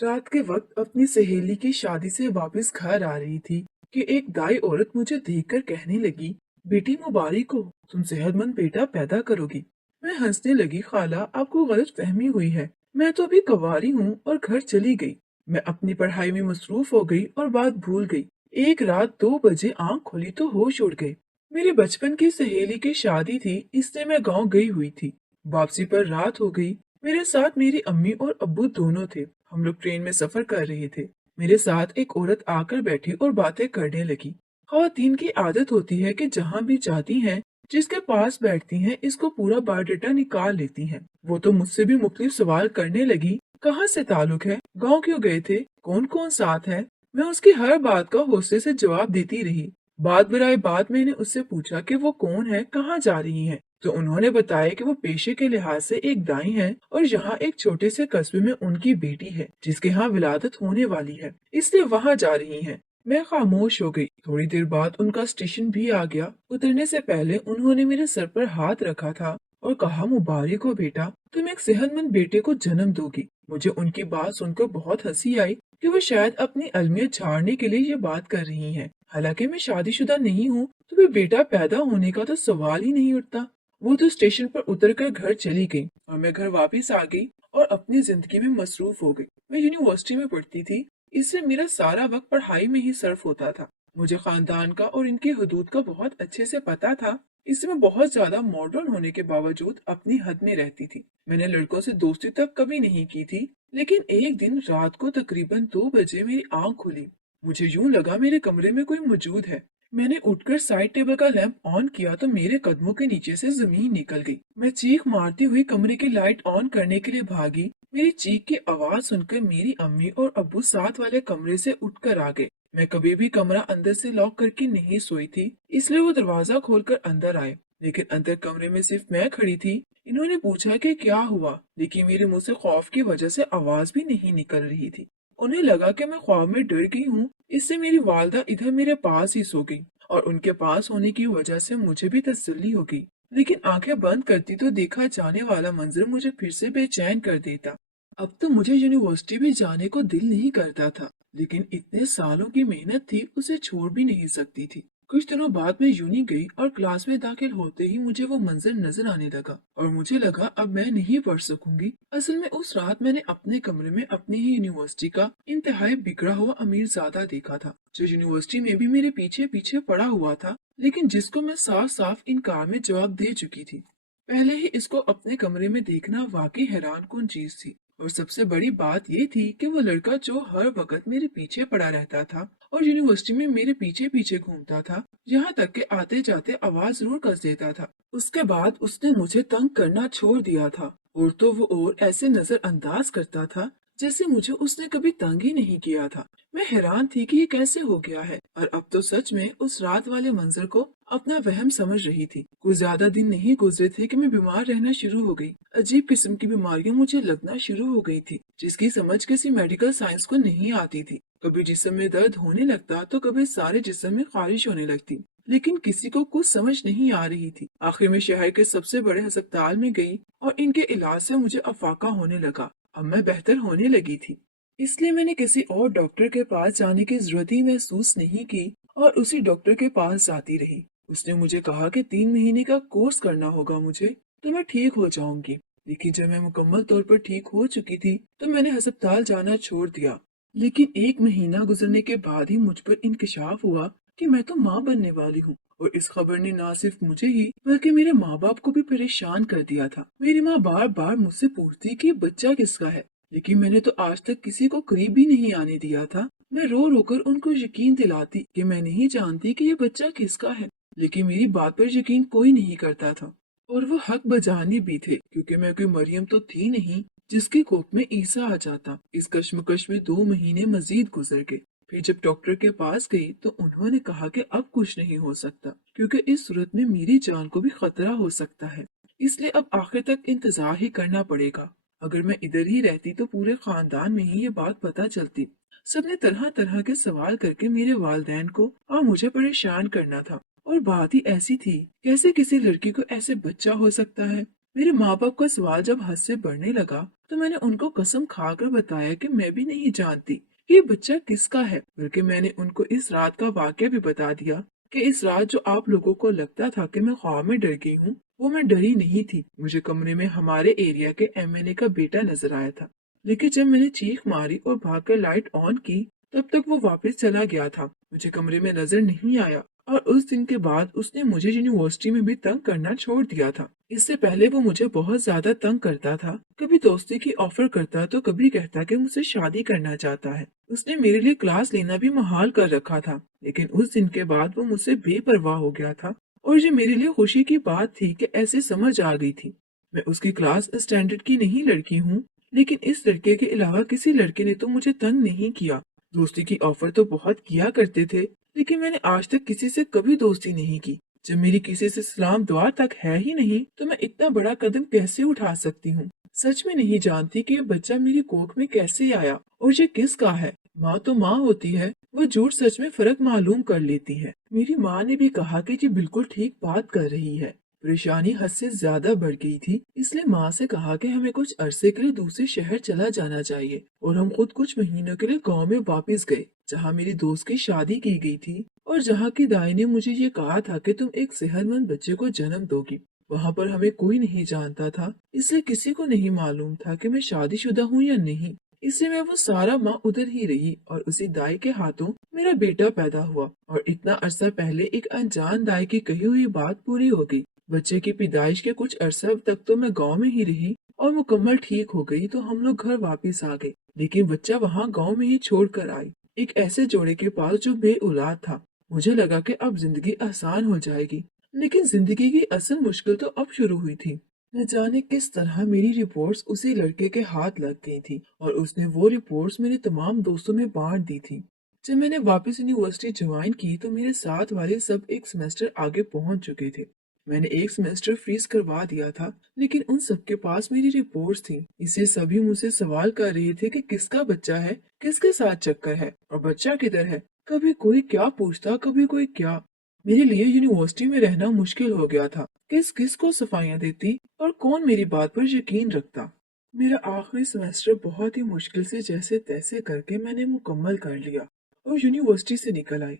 रात के वक्त अपनी सहेली की शादी से वापस घर आ रही थी कि एक दाई औरत मुझे देखकर कहने लगी, बेटी मुबारक हो, तुम सेहतमंद बेटा पैदा करोगी। मैं हंसने लगी, खाला आपको गलत फहमी हुई है, मैं तो अभी कवारी हूँ, और घर चली गई। मैं अपनी पढ़ाई में मसरूफ हो गई और बात भूल गई। एक रात 2 बजे आंख खोली तो होश उड़ गए। मेरी बचपन की सहेली की शादी थी, इसलिए मैं गाँव गई हुई थी। वापसी पर रात हो गई। मेरे साथ मेरी अम्मी और अब्बू दोनों थे। हम लोग ट्रेन में सफर कर रहे थे। मेरे साथ एक औरत आकर बैठी और बातें करने लगी। खवातीन की आदत होती है कि जहाँ भी जाती हैं, जिसके पास बैठती हैं, इसको पूरा बायोडाटा निकाल लेती हैं। वो तो मुझसे भी मुख्तलिफ सवाल करने लगी। कहाँ से ताल्लुक है, गाँव क्यों गए थे, कौन कौन साथ है। मैं उसकी हर बात का हौसले से जवाब देती रही। बात बराए बात मैंने उससे पूछा कि वो कौन है, कहाँ जा रही है, तो उन्होंने बताया कि वो पेशे के लिहाज से एक दाई हैं और यहाँ एक छोटे से कस्बे में उनकी बेटी है जिसके यहाँ विलादत होने वाली है, इसलिए वहाँ जा रही हैं। मैं खामोश हो गई। थोड़ी देर बाद उनका स्टेशन भी आ गया। उतरने से पहले उन्होंने मेरे सर पर हाथ रखा था और कहा, मुबारक हो बेटा, तुम एक सेहतमंद बेटे को जन्म दोगी। मुझे उनकी बात सुनकर बहुत हंसी आई कि वो शायद अपनी अलमियत झाड़ने के लिए ये बात कर रही हैं। हालांकि मैं शादीशुदा नहीं हूँ, तो फिर बेटा पैदा होने का तो सवाल ही नहीं उठता। वो तो स्टेशन पर उतरकर घर चली गई और मैं घर वापस आ गई और अपनी जिंदगी में मसरूफ हो गई। मैं यूनिवर्सिटी में पढ़ती थी, इससे मेरा सारा वक्त पढ़ाई में ही सर्फ होता था। मुझे खानदान का और इनकी हदूद का बहुत अच्छे से पता था। इसमें बहुत ज्यादा मॉडर्न होने के बावजूद अपनी हद में रहती थी। मैंने लड़कों से दोस्ती तक कभी नहीं की थी, लेकिन एक दिन रात को तकरीबन 2 बजे मेरी आंख खुली। मुझे यूं लगा मेरे कमरे में कोई मौजूद है। मैंने उठकर साइड टेबल का लैंप ऑन किया तो मेरे कदमों के नीचे से जमीन निकल गई। मैं चीख मारती हुई कमरे की लाइट ऑन करने के लिए भागी। मेरी चीख की आवाज सुनकर मेरी अम्मी और अब्बू साथ वाले कमरे से उठकर आ गए। मैं कभी भी कमरा अंदर से लॉक करके नहीं सोई थी, इसलिए वो दरवाजा खोलकर अंदर आए। लेकिन अंदर कमरे में सिर्फ मैं खड़ी थी। इन्होंने पूछा कि क्या हुआ, लेकिन मेरे मुंह से खौफ की वजह से आवाज भी नहीं निकल रही थी। उन्हें लगा कि मैं ख्वाब में डर गई हूँ, इससे मेरी वालदा इधर मेरे पास ही सो गई और उनके पास होने की वजह से मुझे भी तसल्ली हो गई। लेकिन आंखें बंद करती तो देखा जाने वाला मंजर मुझे फिर से बेचैन कर देता। अब तो मुझे यूनिवर्सिटी भी जाने को दिल नहीं करता था, लेकिन इतने सालों की मेहनत थी, उसे छोड़ भी नहीं सकती थी। कुछ दिनों बाद मैं यूनी गई और क्लास में दाखिल होते ही मुझे वो मंजर नजर आने लगा और मुझे लगा अब मैं नहीं पढ़ सकूंगी। असल में उस रात मैंने अपने कमरे में अपनी ही यूनिवर्सिटी का इंतहाई बिगड़ा हुआ अमीरजादा देखा था, जो यूनिवर्सिटी में भी मेरे पीछे पीछे पड़ा हुआ था, लेकिन जिसको मैं साफ साफ इनकार में जवाब दे चुकी थी। पहले ही इसको अपने कमरे में देखना वाकई हैरान कौन चीज थी। और सबसे बड़ी बात ये थी कि वो लड़का जो हर वक्त मेरे पीछे पड़ा रहता था और यूनिवर्सिटी में मेरे पीछे पीछे घूमता था, यहाँ तक के आते जाते आवाज जरूर कस देता था। उसके बाद उसने मुझे तंग करना छोड़ दिया था, और तो वो और ऐसे नजर अंदाज करता था जैसे मुझे उसने कभी तंग ही नहीं किया था। मैं हैरान थी कि ये कैसे हो गया है, और अब तो सच में उस रात वाले मंजर को अपना वहम समझ रही थी। कुछ ज्यादा दिन नहीं गुजरे थे कि मैं बीमार रहना शुरू हो गई। अजीब किस्म की बीमारियां मुझे लगना शुरू हो गई थी, जिसकी समझ किसी मेडिकल साइंस को नहीं आती थी। कभी जिस्म में दर्द होने लगता तो कभी सारे जिस्म में खारिश होने लगती, लेकिन किसी को कुछ समझ नहीं आ रही थी। आखिर में शहर के सबसे बड़े अस्पताल में गई और इनके इलाज से मुझे अफाका होने लगा। अब मैं बेहतर होने लगी थी, इसलिए मैंने किसी और डॉक्टर के पास जाने की जरूरत ही महसूस नहीं की और उसी डॉक्टर के पास जाती रही। उसने मुझे कहा कि 3 महीने का कोर्स करना होगा मुझे, तो मैं ठीक हो जाऊंगी। लेकिन जब मैं मुकम्मल तौर पर ठीक हो चुकी थी तो मैंने अस्पताल जाना छोड़ दिया। लेकिन 1 महीना गुजरने के बाद ही मुझ पर इंकशाफ हुआ कि मैं तो माँ बनने वाली हूँ, और इस खबर ने न सिर्फ मुझे ही बल्कि मेरे माँ बाप को भी परेशान कर दिया था। मेरी माँ बार बार मुझसे पूछती कि बच्चा किसका है, लेकिन मैंने तो आज तक किसी को करीब भी नहीं आने दिया था। मैं रो रो कर उनको यकीन दिलाती कि मैं नहीं जानती कि ये बच्चा किसका है, लेकिन मेरी बात पर यकीन कोई नहीं करता था। और वो हक बजाने भी थे, क्योंकि मैं कोई मरियम तो थी नहीं जिसकी कोख में ईसा आ जाता। इस कश्मकश में 2 महीने मजीद गुजर गए। फिर जब डॉक्टर के पास गई तो उन्होंने कहा कि अब कुछ नहीं हो सकता, क्योंकि इस सूरत में मेरी जान को भी खतरा हो सकता है, इसलिए अब आखिर तक इंतजार ही करना पड़ेगा। अगर मैं इधर ही रहती तो पूरे खानदान में ही ये बात पता चलती। सबने तरह तरह के सवाल करके मेरे वालिदैन को और मुझे परेशान करना था। और बात ही ऐसी थी, कैसे किसी लड़की को ऐसे बच्चा हो सकता है। मेरे माँ बाप का सवाल जब हद से बढ़ने लगा तो मैंने उनको कसम खाकर बताया कि मैं भी नहीं जानती कि ये बच्चा किसका है, बल्कि मैंने उनको इस रात का वाकया भी बता दिया कि इस रात जो आप लोगों को लगता था कि मैं ख्वाब में डर गई हूँ, वो मैं डरी नहीं थी। मुझे कमरे में हमारे एरिया के एमएनए का बेटा नजर आया था, लेकिन जब मैंने चीख मारी और भागकर लाइट ऑन की, तब तक वो वापस चला गया था। मुझे कमरे में नजर नहीं आया और उस दिन के बाद उसने मुझे यूनिवर्सिटी में भी तंग करना छोड़ दिया था। इससे पहले वो मुझे बहुत ज्यादा तंग करता था, कभी दोस्ती की ऑफर करता तो कभी कहता कि मुझसे शादी करना चाहता है। उसने मेरे लिए क्लास लेना भी मुहाल कर रखा था, लेकिन उस दिन के बाद वो मुझसे बेपरवाह हो गया था। और ये मेरे लिए खुशी की बात थी कि ऐसे समझ आ गई थी। मैं उसकी क्लास स्टैंडर्ड की नहीं लड़की हूँ, लेकिन इस लड़के के अलावा किसी लड़के ने तो मुझे तंग नहीं किया। दोस्ती की ऑफर तो बहुत किया करते थे, लेकिन मैंने आज तक किसी से कभी दोस्ती नहीं की। जब मेरी किसी से सलाम दुआ तक है ही नहीं, तो मैं इतना बड़ा कदम कैसे उठा सकती हूँ। सच में नहीं जानती कि ये बच्चा मेरी कोख में कैसे आया और ये किसका है। माँ तो माँ होती है, वो झूठ सच में फर्क मालूम कर लेती है। मेरी माँ ने भी कहा कि जी बिल्कुल ठीक बात कर रही है। परेशानी हद से ज्यादा बढ़ गई थी, इसलिए माँ से कहा कि हमें कुछ अरसे के लिए दूसरे शहर चला जाना चाहिए और हम खुद कुछ महीनों के लिए गांव में वापस गए, जहाँ मेरी दोस्त की शादी की गई थी और जहाँ की दाई ने मुझे ये कहा था कि तुम एक सेहतमंद बच्चे को जन्म दोगी। वहाँ पर हमें कोई नहीं जानता था, इसलिए किसी को नहीं मालूम था कि मैं शादीशुदा हूँ या नहीं। इसलिए मैं वो सारा माँ उधर ही रही और उसी दाई के हाथों मेरा बेटा पैदा हुआ। और इतना अरसा पहले एक अनजान दाई की कही हुई बात पूरी हो गई। बच्चे की पैदाइश के कुछ अरसा तक तो मैं गांव में ही रही और मुकम्मल ठीक हो गई तो हम लोग घर वापस आ गए, लेकिन बच्चा वहाँ गांव में ही छोड़ कर आई, एक ऐसे जोड़े के पास जो बे औलाद था। मुझे लगा कि अब जिंदगी आसान हो जाएगी, लेकिन जिंदगी की असल मुश्किल तो अब शुरू हुई थी। न जाने किस तरह मेरी रिपोर्ट्स उसी लड़के के हाथ लग गई थी और उसने वो रिपोर्ट्स मेरे तमाम दोस्तों में बांट दी थी। जब मैंने वापस यूनिवर्सिटी ज्वाइन की तो मेरे साथ वाले सब एक सेमेस्टर आगे पहुंच चुके थे। मैंने एक सेमेस्टर फ्रीज करवा दिया था, लेकिन उन सबके पास मेरी रिपोर्ट्स थी। इससे सभी मुझसे सवाल कर रहे थे कि किसका बच्चा है, किसके साथ चक्कर है और बच्चा किधर है। कभी कोई क्या पूछता, कभी कोई क्या। मेरे लिए यूनिवर्सिटी में रहना मुश्किल हो गया था। किस किस को सफाइयाँ देती और कौन मेरी बात पर यकीन रखता। मेरा आखिरी सेमेस्टर बहुत ही मुश्किल से जैसे तैसे करके मैंने मुकम्मल कर लिया और यूनिवर्सिटी से निकल आई।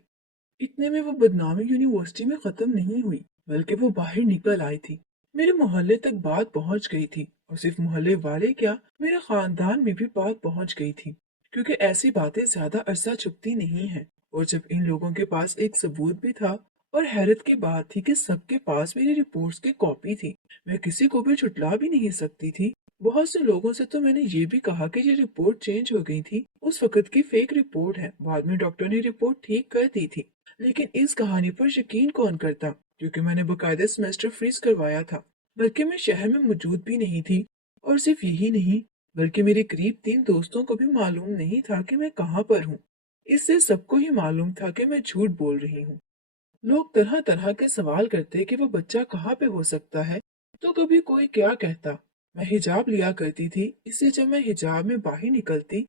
इतने में वो बदनामी यूनिवर्सिटी में खत्म नहीं हुई, बल्कि वो बाहर निकल आई थी। मेरे मोहल्ले तक बात पहुंच गई थी और सिर्फ मोहल्ले वाले क्या, मेरे खानदान में भी बात पहुंच गई थी, क्योंकि ऐसी बातें ज्यादा अरसा छुपती नहीं है। और जब इन लोगों के पास एक सबूत भी था, और हैरत की बात थी कि सबके पास मेरी रिपोर्ट्स की कॉपी थी, मैं किसी को भी झुटला भी नहीं सकती थी। बहुत से लोगों से तो मैंने ये भी कहा कि ये रिपोर्ट चेंज हो गई थी, उस वक्त की फेक रिपोर्ट है, बाद में डॉक्टर ने रिपोर्ट ठीक कर दी थी। लेकिन इस कहानी पर यकीन कौन करता, क्योंकि मैंने बकायदा सेमेस्टर फ्रीज करवाया था, बल्कि मैं शहर में मौजूद भी नहीं थी। और सिर्फ यही नहीं, बल्कि मेरे करीब 3 दोस्तों को भी मालूम नहीं था कि मैं कहाँ पर हूँ। इससे सबको ही मालूम था कि मैं झूठ बोल रही हूँ। लोग तरह तरह के सवाल करते कि वो बच्चा कहाँ पे हो सकता है, तो कभी कोई क्या कहता। मैं हिजाब लिया करती थी, इससे जब मैं हिजाब में बाहर निकलती,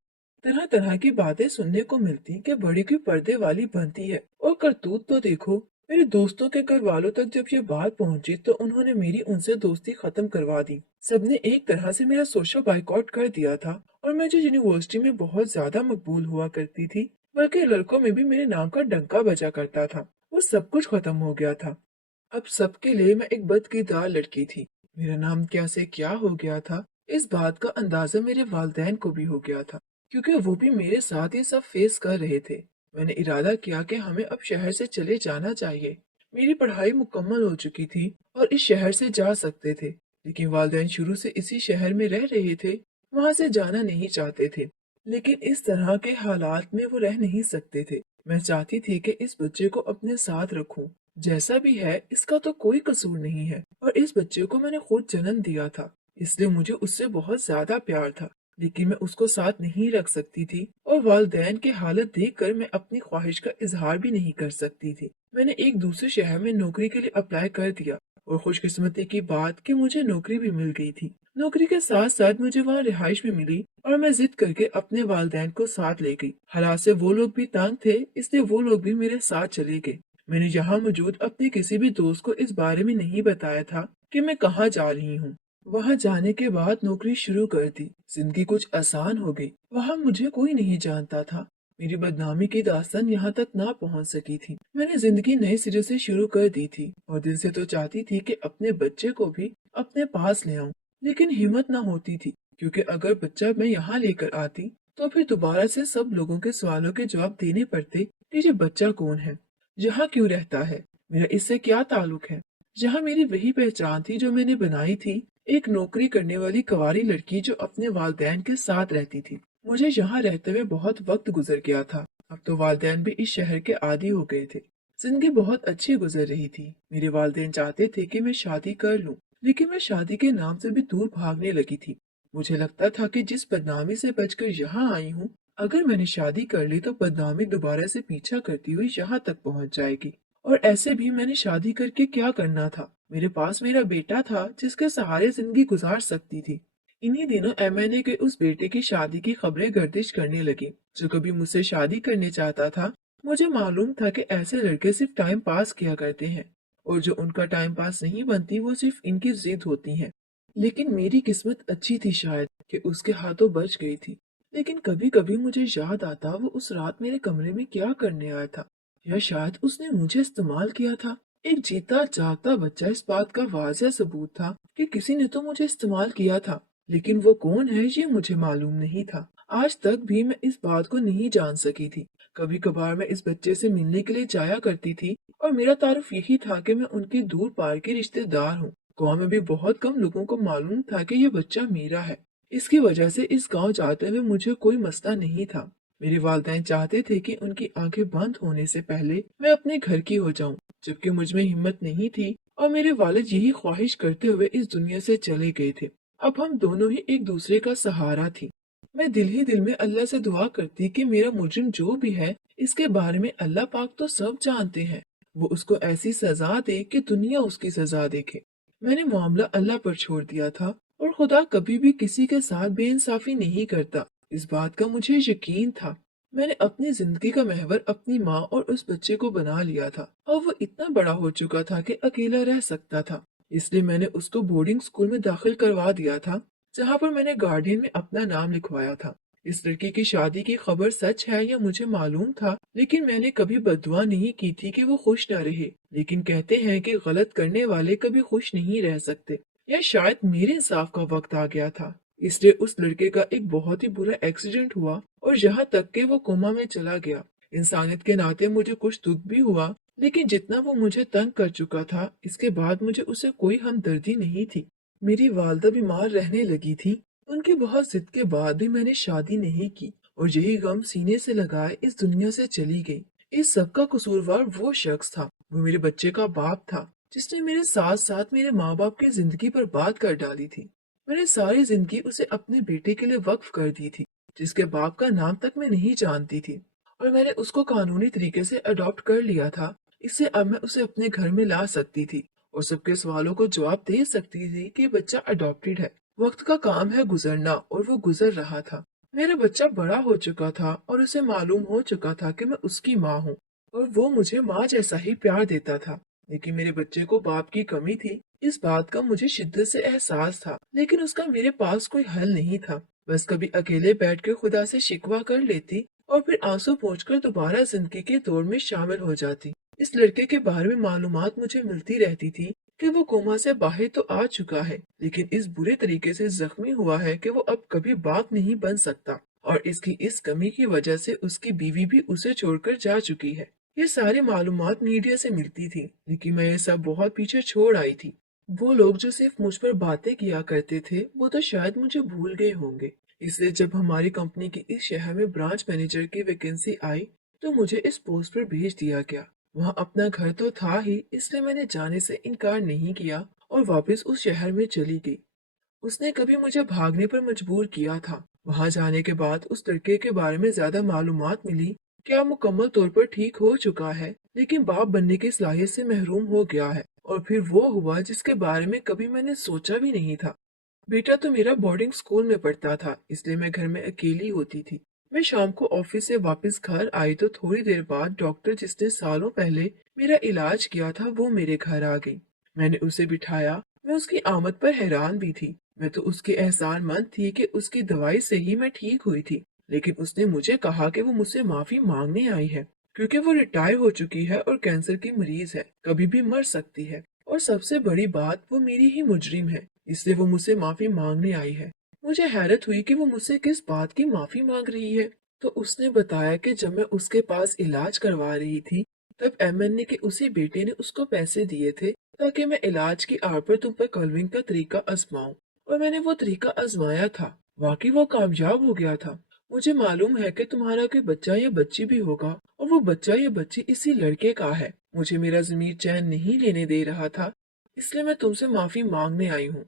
तरह तरह की बातें सुनने को मिलती कि बड़ी की पर्दे वाली बनती है। और करतूत तो देखो, मेरे दोस्तों के घर वालों तक जब ये बात पहुंची तो उन्होंने मेरी उनसे दोस्ती खत्म करवा दी। सबने एक तरह से मेरा सोशल बाइकआउट कर दिया था और मैं जो यूनिवर्सिटी में बहुत ज्यादा मकबूल हुआ करती थी, बल्कि लड़कों में भी मेरे नाम का डंका बजा करता था, वो सब कुछ खत्म हो गया था। अब सबके लिए मैं एक बदकिरदार लड़की थी। मेरा नाम क्या से क्या हो गया था, इस बात का अंदाजा मेरे वालिदैन को भी हो गया था, क्योंकि वो भी मेरे साथ ये सब फेस कर रहे थे। मैंने इरादा किया कि हमें अब शहर से चले जाना चाहिए। मेरी पढ़ाई मुकम्मल हो चुकी थी और इस शहर से जा सकते थे, लेकिन वालिदैन शुरू से इसी शहर में रह रहे थे, वहां से जाना नहीं चाहते थे। लेकिन इस तरह के हालात में वो रह नहीं सकते थे। मैं चाहती थी कि इस बच्चे को अपने साथ रखूं। जैसा भी है, इसका तो कोई कसूर नहीं है और इस बच्चे को मैंने खुद जन्म दिया था, इसलिए मुझे उससे बहुत ज्यादा प्यार था। लेकिन मैं उसको साथ नहीं रख सकती थी और वालिदैन की हालत देखकर मैं अपनी ख्वाहिश का इजहार भी नहीं कर सकती थी। मैंने एक दूसरे शहर में नौकरी के लिए अप्लाई कर दिया और खुशकिस्मती की बात कि मुझे नौकरी भी मिल गई थी। नौकरी के साथ साथ मुझे वहाँ रिहाइश भी मिली और मैं जिद करके अपने वालिदैन को साथ ले गई। हालात से वो लोग भी तंग थे, इसलिए वो लोग भी मेरे साथ चले गए। मैंने यहाँ मौजूद अपने किसी भी दोस्त को इस बारे में नहीं बताया था कि मैं कहाँ जा रही हूँ। वहाँ जाने के बाद नौकरी शुरू कर दी। जिंदगी कुछ आसान हो गई। वहाँ मुझे कोई नहीं जानता था। मेरी बदनामी की दास्तान यहाँ तक ना पहुँच सकी थी। मैंने जिंदगी नए सिरे से शुरू कर दी थी और दिल से तो चाहती थी कि अपने बच्चे को भी अपने पास ले आऊं, लेकिन हिम्मत ना होती थी, क्योंकि अगर बच्चा मैं यहाँ लेकर आती तो फिर दोबारा से सब लोगों के सवालों के जवाब देने पड़ते कि ये बच्चा कौन है, यहाँ क्यों रहता है, मेरा इससे क्या ताल्लुक है। जहाँ मेरी वही पहचान थी जो मैंने बनाई थी, एक नौकरी करने वाली कवारी लड़की जो अपने वालिदैन के साथ रहती थी। मुझे यहाँ रहते हुए बहुत वक्त गुजर गया था। अब तो वालिदैन भी इस शहर के आदी हो गए थे। जिंदगी बहुत अच्छी गुजर रही थी। मेरे वालिदैन चाहते थे कि मैं शादी कर लूं, लेकिन मैं शादी के नाम से भी दूर भागने लगी थी। मुझे लगता था कि जिस बदनामी से बचकर यहाँ आई हूँ, अगर मैंने शादी कर ली तो बदनामी दोबारा से पीछा करती हुई यहाँ तक पहुँच जाएगी। और ऐसे भी मैंने शादी करके क्या करना था। मेरे पास मेरा बेटा था जिसके सहारे जिंदगी गुजार सकती थी। इन्हीं दिनों एमएनए के उस बेटे की शादी की खबरें गर्दिश करने लगी जो कभी मुझसे शादी करने चाहता था। मुझे मालूम था कि ऐसे लड़के सिर्फ टाइम पास किया करते हैं और जो उनका टाइम पास नहीं बनती वो सिर्फ इनकी जिद होती है। लेकिन मेरी किस्मत अच्छी थी शायद कि उसके हाथों बच गई थी। लेकिन कभी कभी मुझे याद आता वो उस रात मेरे कमरे में क्या करने आया था, या शायद उसने मुझे इस्तेमाल किया था। एक जीता जागता बच्चा इस बात का वाज़ह सबूत था कि किसी ने तो मुझे इस्तेमाल किया था, लेकिन वो कौन है ये मुझे मालूम नहीं था। आज तक भी मैं इस बात को नहीं जान सकी थी। कभी कभार मैं इस बच्चे से मिलने के लिए जाया करती थी और मेरा तारुफ यही था कि मैं उनके दूर पार के रिश्तेदार हूँ। गाँव में भी बहुत कम लोगों को मालूम था कि ये बच्चा मेरा है। इसकी वजह से इस गांव जाते हुए मुझे कोई मसला नहीं था। मेरे वालिदैन चाहते थे कि उनकी आंखें बंद होने से पहले मैं अपने घर की हो जाऊं, जबकि मुझ में हिम्मत नहीं थी और मेरे वालिद यही ख्वाहिश करते हुए इस दुनिया से चले गए थे। अब हम दोनों ही एक दूसरे का सहारा थी। मैं दिल ही दिल में अल्लाह से दुआ करती कि मेरा मुजरिम जो भी है, इसके बारे में अल्लाह पाक तो सब जानते हैं। वो उसको ऐसी सजा दे कि दुनिया उसकी सजा देखे। मैंने मामला अल्लाह पर छोड़ दिया था और खुदा कभी भी किसी के साथ बेइंसाफी नहीं करता, इस बात का मुझे यकीन था। मैंने अपनी जिंदगी का महवर अपनी माँ और उस बच्चे को बना लिया था और वो इतना बड़ा हो चुका था कि अकेला रह सकता था। इसलिए मैंने उसको बोर्डिंग स्कूल में दाखिल करवा दिया था, जहाँ पर मैंने गार्डियन में अपना नाम लिखवाया था। इस लड़की की शादी की खबर सच है या मुझे मालूम था, लेकिन मैंने कभी बददुआ नहीं की थी कि वो खुश न रहे। लेकिन कहते हैं कि गलत करने वाले कभी खुश नहीं रह सकते, या शायद मेरे इंसाफ का वक्त आ गया था। इसलिए उस लड़के का एक बहुत ही बुरा एक्सीडेंट हुआ और यहाँ तक कि वो कोमा में चला गया। इंसानियत के नाते मुझे कुछ दुख भी हुआ, लेकिन जितना वो मुझे तंग कर चुका था, इसके बाद मुझे उसे कोई हमदर्दी नहीं थी। मेरी वालदा बीमार रहने लगी थी। उनकी बहुत जिद के बाद भी मैंने शादी नहीं की और यही गम सीने से लगाए इस दुनिया से चली गई। इस सब का कसूरवार वो शख्स था, वो मेरे बच्चे का बाप था, जिसने मेरे साथ साथ मेरे माँ बाप की जिंदगी बर्बाद कर डाली थी। मैंने सारी जिंदगी उसे अपने बेटे के लिए वक्फ कर दी थी, जिसके बाप का नाम तक मैं नहीं जानती थी, और मैंने उसको कानूनी तरीके से अडॉप्ट कर लिया था। इससे अब मैं उसे अपने घर में ला सकती थी और सबके सवालों को जवाब दे सकती थी कि बच्चा अडॉप्टेड है। वक्त का काम है गुजरना और वो गुजर रहा था। मेरा बच्चा बड़ा हो चुका था और उसे मालूम हो चुका था कि मैं उसकी माँ हूँ और वो मुझे माँ जैसा ही प्यार देता था। लेकिन मेरे बच्चे को बाप की कमी थी, इस बात का मुझे शिद्दत से एहसास था, लेकिन उसका मेरे पास कोई हल नहीं था। बस कभी अकेले बैठ कर खुदा से शिकवा कर लेती और फिर आंसू पोंछकर दोबारा जिंदगी के दौर में शामिल हो जाती। इस लड़के के बारे में मालूमात मुझे मिलती रहती थी कि वो कोमा से बाहर तो आ चुका है, लेकिन इस बुरे तरीके से जख्मी हुआ है कि वो अब कभी बाप नहीं बन सकता, और इसकी इस कमी की वजह से उसकी बीवी भी उसे छोड़कर जा चुकी है। ये सारी मालूमात मीडिया से मिलती थी, लेकिन मैं ये सब बहुत पीछे छोड़ आई थी। वो लोग जो सिर्फ मुझ पर बातें किया करते थे, वो तो शायद मुझे भूल गए होंगे। इसलिए जब हमारी कंपनी की इस शहर में ब्रांच मैनेजर की वैकेंसी आई, तो मुझे इस पोस्ट पर भेज दिया गया। वहाँ अपना घर तो था ही, इसलिए मैंने जाने से इनकार नहीं किया और वापस उस शहर में चली गई। उसने कभी मुझे भागने पर मजबूर किया था। वहां जाने के बाद उस लड़के के बारे में ज्यादा मालूमात मिली। क्या मुकम्मल तौर पर ठीक हो चुका है, लेकिन बाप बनने की सलाहियत से महरूम हो गया है। और फिर वो हुआ जिसके बारे में कभी मैंने सोचा भी नहीं था। बेटा तो मेरा बोर्डिंग स्कूल में पढ़ता था, इसलिए मैं घर में अकेली होती थी। मैं शाम को ऑफिस से वापस घर आई तो थोड़ी देर बाद डॉक्टर जिसने सालों पहले मेरा इलाज किया था वो मेरे घर आ गई। मैंने उसे बिठाया मैं उसकी आमद पर हैरान भी थी। मैं तो उसके एहसानमंद थी कि उसकी दवाई से ही मैं ठीक हुई थी। लेकिन उसने मुझे कहा कि वो मुझसे माफी मांगने आई है, क्योंकि वो रिटायर हो चुकी है और कैंसर की मरीज है, कभी भी मर सकती है। और सबसे बड़ी बात, वो मेरी ही मुजरिम है, इसलिए वो मुझसे माफी मांगने आई है। मुझे हैरत हुई कि वो मुझसे किस बात की माफी मांग रही है। तो उसने बताया कि जब मैं उसके पास इलाज करवा रही थी, तब एमएनए के उसी बेटे ने उसको पैसे दिए थे ताकि मैं इलाज की आड़ पर तुम पर कलविंग का तरीका आजमाऊं। और मैंने वो तरीका आजमाया था। वाकई वो कामयाब हो गया था। मुझे मालूम है कि तुम्हारा कोई बच्चा या बच्ची भी होगा, और वो बच्चा या बच्ची इसी लड़के का है। मुझे मेरा ज़मीर चैन नहीं लेने दे रहा था, इसलिए मैं तुमसे माफी मांगने आई हूँ।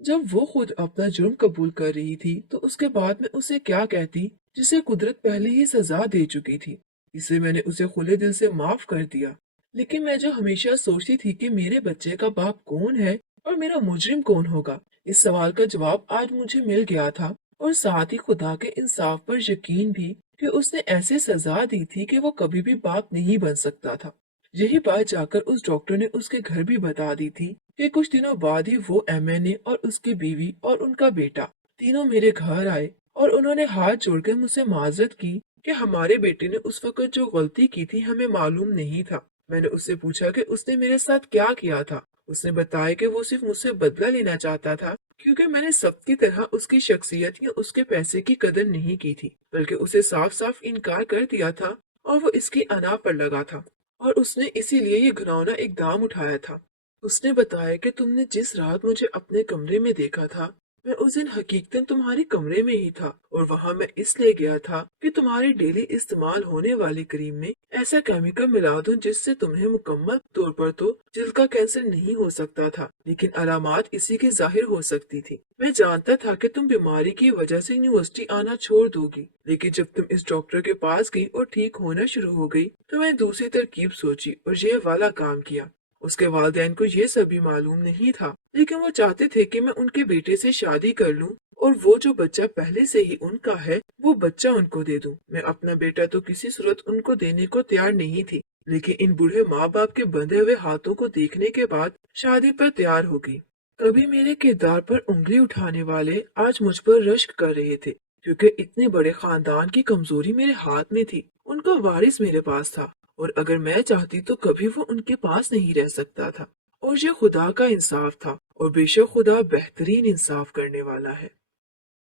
जब वो खुद अपना जुर्म कबूल कर रही थी, तो उसके बाद मैं उसे क्या कहती, जिसे कुदरत पहले ही सजा दे चुकी थी। इसलिए मैंने उसे खुले दिल से माफ कर दिया। लेकिन मैं जो हमेशा सोचती थी कि मेरे बच्चे का बाप कौन है और मेरा मुजरिम कौन होगा, इस सवाल का जवाब आज मुझे मिल गया था। और साथ ही खुदा के इंसाफ पर यकीन भी कि उसने ऐसे सजा दी थी कि वो कभी भी बाप नहीं बन सकता था। यही बात जाकर उस डॉक्टर ने उसके घर भी बता दी थी कि कुछ दिनों बाद ही वो एमएनए और उसकी बीवी और उनका बेटा तीनों मेरे घर आए, और उन्होंने हाथ जोड़कर मुझसे माजरत की कि हमारे बेटे ने उस वक्त जो गलती की थी हमें मालूम नहीं था। मैंने उससे पूछा कि उसने मेरे साथ क्या किया था। उसने बताया कि वो सिर्फ मुझसे बदला लेना चाहता था, क्योंकि मैंने सबकी तरह उसकी शख्सियत या उसके पैसे की कदर नहीं की थी, बल्कि उसे साफ साफ इनकार कर दिया था, और वो इसकी अना पर लगा था, और उसने इसीलिए ये घिनौना इकदाम उठाया था। उसने बताया कि तुमने जिस रात मुझे अपने कमरे में देखा था, मैं उस दिन हकीकतन तुम्हारे कमरे में ही था, और वहां मैं इसलिए गया था कि तुम्हारे डेली इस्तेमाल होने वाली क्रीम में ऐसा केमिकल मिला दूं जिससे तुम्हें मुकम्मल तौर पर तो जिल्द का कैंसर नहीं हो सकता था, लेकिन अलामात इसी की जाहिर हो सकती थी। मैं जानता था कि तुम बीमारी की वजह से यूनिवर्सिटी आना छोड़ दोगी, लेकिन जब तुम इस डॉक्टर के पास गई और ठीक होना शुरू हो गई, तो मैं दूसरी तरकीब सोची और ये वाला काम किया। उसके वालिदैन को ये सभी मालूम नहीं था, लेकिन वो चाहते थे कि मैं उनके बेटे से शादी कर लूं, और वो जो बच्चा पहले से ही उनका है, वो बच्चा उनको दे दूं। मैं अपना बेटा तो किसी सूरत उनको देने को तैयार नहीं थी, लेकिन इन बूढ़े माँ बाप के बंधे हुए हाथों को देखने के बाद शादी पर तैयार हो गई। कभी मेरे किरदार पर उंगली उठाने वाले आज मुझ पर रश्क कर रहे थे, क्योंकि इतने बड़े खानदान की कमजोरी मेरे हाथ में थी। उनका वारिस मेरे पास था, और अगर मैं चाहती तो कभी वो उनके पास नहीं रह सकता था। और ये खुदा का इंसाफ था, और बेशक खुदा बेहतरीन इंसाफ करने वाला है।